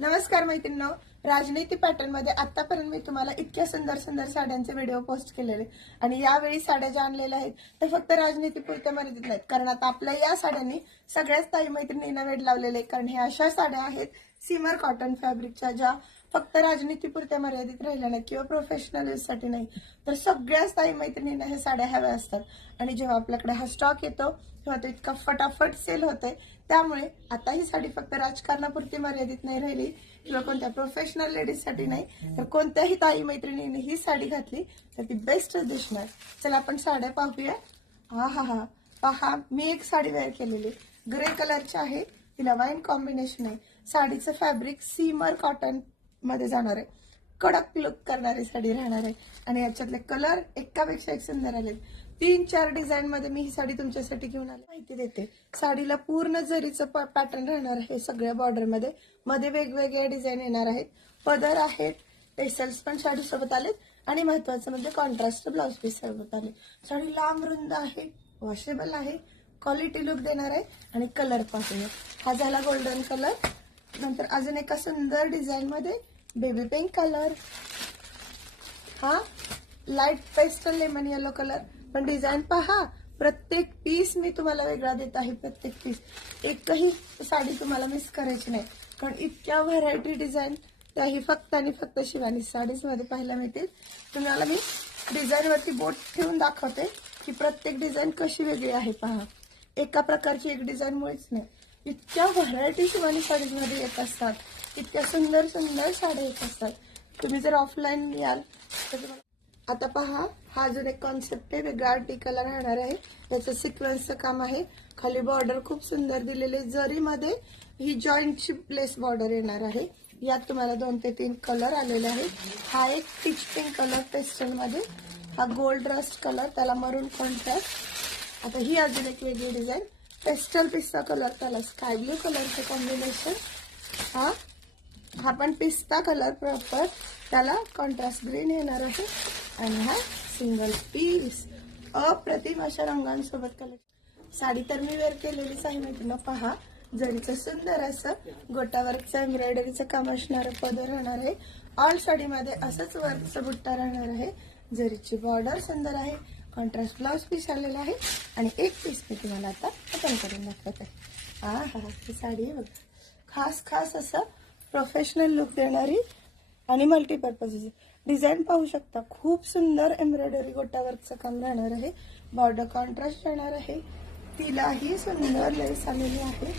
नमस्कार मैत्रिणी राजनीती पॅटर्नमध्ये आतापर्यंत मी तुम्हाला इतक्या सुंदर सुंदर साड्यांचे व्हिडिओ पोस्ट केलेले. आणि यावेळी साड्या ज्या आणलेल्या आहेत त्या फक्त राजनीती पुरत्या मर्यादित नाहीत. कारण आता आपल्या या साड्यांनी सगळ्याच ताई मैत्रिणींना वेड लावलेले कारण हे अशा साड्या आहेत सिमर कॉटन फॅब्रिकच्या ज्या फक्त राजनीतीपुरत्या मर्यादित राहिल्या नाही किंवा प्रोफेशनल नाही. तर सगळ्याच ताई मैत्रिणींना ह्या साड्या हव्या असतात. आणि जेव्हा आपल्याकडे हा स्टॉक येतो तेव्हा तो इतका फटाफट सेल होते त्यामुळे आता ही साडी फक्त राजकारणापुरती मर्यादित नाही राहिली किंवा कोणत्या प्रोफेशनल लेडीजसाठी नाही. तर कोणत्याही ताई मैत्रिणीने ही साडी घातली तर ती बेस्टच दिसणार. चला आपण साड्या पाहूया. हा हा हा पहा मी एक साडी वेअर केलेली. ग्रे कलरची आहे. तिला वाईन कॉम्बिनेशन आहे. साडीचं फॅब्रिक सीमर कॉटन मध्ये जाणार आहे. कडक लुक करणारी साडी राहणार आहे. आणि याच्यातले कलर एकापेक्षा एक सुंदर आले तीन चार डिझाईन मध्ये मी ही साडी तुमच्यासाठी घेऊन आली. माहिती देते. साडीला पूर्ण जरीचं पॅटर्न राहणार आहे सगळ्या बॉर्डरमध्ये. मध्ये डिझाईन येणार आहेत. पदर आहेत. टेसल्स पण साडी सोबत आलेत. आणि महत्वाचं म्हणजे कॉन्ट्रास्ट ब्लाउज पीस सोबत आले. साडी लांब रुंद आहे. वॉशेबल आहे. क्वालिटी लुक देणार आहे. आणि कलर पाहूया. हा झाला गोल्डन कलर नंतर अजून एका सुंदर डिझाईन मध्ये बेबी पिंक कलर. हा light pastel lemon yellow colour पण डिझाईन पहा प्रत्येक पीस मी तुम्हाला वेगळा देत आहे प्रत्येक पीस एकही साडी तुम्हाला मिस करायची नाही. कारण इतक्या व्हरायटी डिझाईन त्याही फक्त आणि फक्त शिवानी साडीजमध्ये पाहायला मिळतील. तुम्हाला मी डिझाईनवरती बोट ठेवून दाखवते की प्रत्येक डिझाईन कशी वेगळी आहे पहा. एका प्रकारची एक डिझाईनमुळेच नाही. इतक्या व्हरायटी शिवानी साडीजमध्ये येत असतात. इतक्या सुंदर सुंदर साड्या येत असतात. तुम्ही जर ऑफलाईन याल तर आता पहा हा अजून एक कॉन्सेप्ट आहे वेगळा आर्टिकल राहणार आहे. याचं सिक्वेन्सचं काम आहे. खाली बॉर्डर खूप सुंदर दिलेले जरीमध्ये ही जॉईंटची प्लेस बॉर्डर येणार आहे. यात तुम्हाला दोन ते तीन कलर आलेले आहेत. हा एक पिच पिंक कलर पेस्टलमध्ये हा गोल्ड रस्ट कलर त्याला मरून कॉन्ट्रास्ट आता ही अजून एक वेगळी डिझाईन पेस्टल पिस्ता कलर त्याला स्काय ब्ल्यू कलरचं कॉम्बिनेशन हा? हा पण पिस्ता कलर प्रॉपर त्याला कॉन्ट्रास्ट ग्रीन येणार आहे. आणि हा सिंगल पीस अप्रतिम अशा रंगांसोबत कलर साडी तर मी वेअर केलेलीच आहे मैत्रिणी पहा जरीचं सुंदर असं गोटावरचं एम्ब्रॉयडरीचं काम असणारं पदर राहणार आहे. ऑल साडीमध्ये असंच वर्कचं बुट्टा राहणार आहे. जरीची बॉर्डर सुंदर आहे. कॉन्ट्रास्ट ब्लाउज पीस आलेला आहे. आणि एक पीस मी तुम्हाला आता ओपन करून दाखवते. हा हा ही साडी आहे बघा. खास खास असं प्रोफेशनल लुक देणारी आणि मल्टीपर्पज डिझाईन पाहू शकता खूप सुंदर एम्ब्रॉयडरी गोटावरचं काम राहणार आहे. बॉर्डर कॉन्ट्रास्ट राहणार आहे. तिलाही सुंदर लेस आलेली आहे.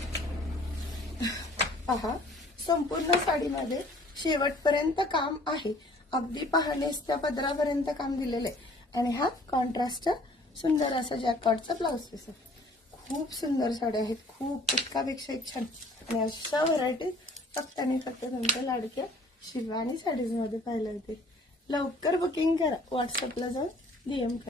पहा संपूर्ण साडीमध्ये शेवटपर्यंत काम आहे. अगदी पहाणेस त्या पदरापर्यंत काम दिलेलं आहे. आणि हा कॉन्ट्रास्टचा सुंदर असा जॅकॉटचा ब्लाऊज पीस आहे खूप सुंदर साड्या आहेत. खूप इतकापेक्षा एक छान. आणि अशा व्हरायटी फक्त आणि फक्त तुमच्या लाडक्या शिवानी साडीजमध्ये पाहिलं पाहायला लवकर बुकिंग करा. व्हॉट्सअपला जाऊन डी एम करा.